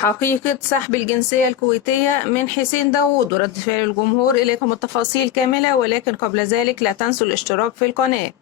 حقيقة سحب الجنسية الكويتية من حسين داوود ورد فعل الجمهور. إليكم التفاصيل كاملة، ولكن قبل ذلك لا تنسوا الاشتراك في القناة.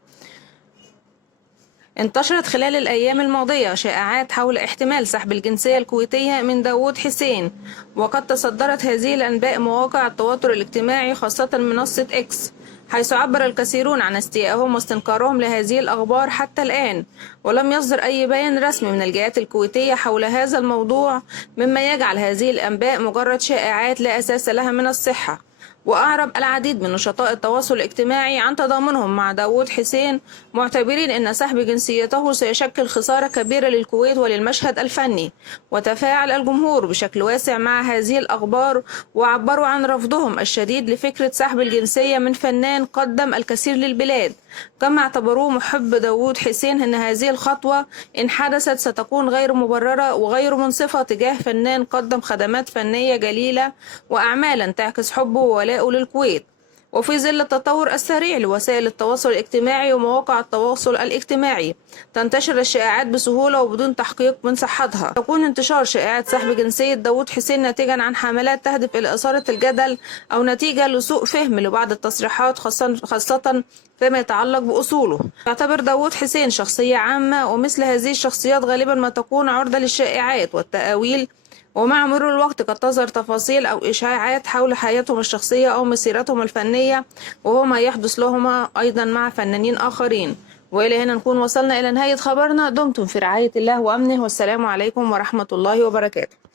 انتشرت خلال الأيام الماضية شائعات حول احتمال سحب الجنسية الكويتية من داوود حسين، وقد تصدرت هذه الأنباء مواقع التواصل الاجتماعي خاصة منصة إكس، حيث عبر الكثيرون عن استيائهم واستنكارهم لهذه الأخبار حتى الآن، ولم يصدر أي بيان رسمي من الجهات الكويتية حول هذا الموضوع، مما يجعل هذه الأنباء مجرد شائعات لا أساس لها من الصحة. وأعرب العديد من نشطاء التواصل الاجتماعي عن تضامنهم مع داوود حسين، معتبرين أن سحب جنسيته سيشكل خسارة كبيرة للكويت وللمشهد الفني. وتفاعل الجمهور بشكل واسع مع هذه الأخبار، وعبروا عن رفضهم الشديد لفكرة سحب الجنسية من فنان قدم الكثير للبلاد، كما اعتبروه محب داوود حسين أن هذه الخطوة إن حدثت ستكون غير مبررة وغير منصفة تجاه فنان قدم خدمات فنية جليلة وأعمالا تعكس حبه وولاءه للكويت. وفي ظل التطور السريع لوسائل التواصل الاجتماعي ومواقع التواصل الاجتماعي، تنتشر الشائعات بسهولة وبدون تحقيق من صحتها. يكون انتشار شائعات سحب جنسية داوود حسين ناتجا عن حملات تهدف إلى إثارة الجدل أو نتيجة لسوء فهم لبعض التصريحات، خاصة فيما يتعلق بأصوله. يعتبر داوود حسين شخصية عامة، ومثل هذه الشخصيات غالبا ما تكون عرضة للشائعات والتأويل، ومع مرور الوقت قد تظهر تفاصيل أو إشاعات حول حياتهم الشخصية أو مسيرتهم الفنية، وهو ما يحدث لهما أيضا مع فنانين آخرين. وإلى هنا نكون وصلنا إلى نهاية خبرنا. دمتم في رعاية الله وأمنه، والسلام عليكم ورحمة الله وبركاته.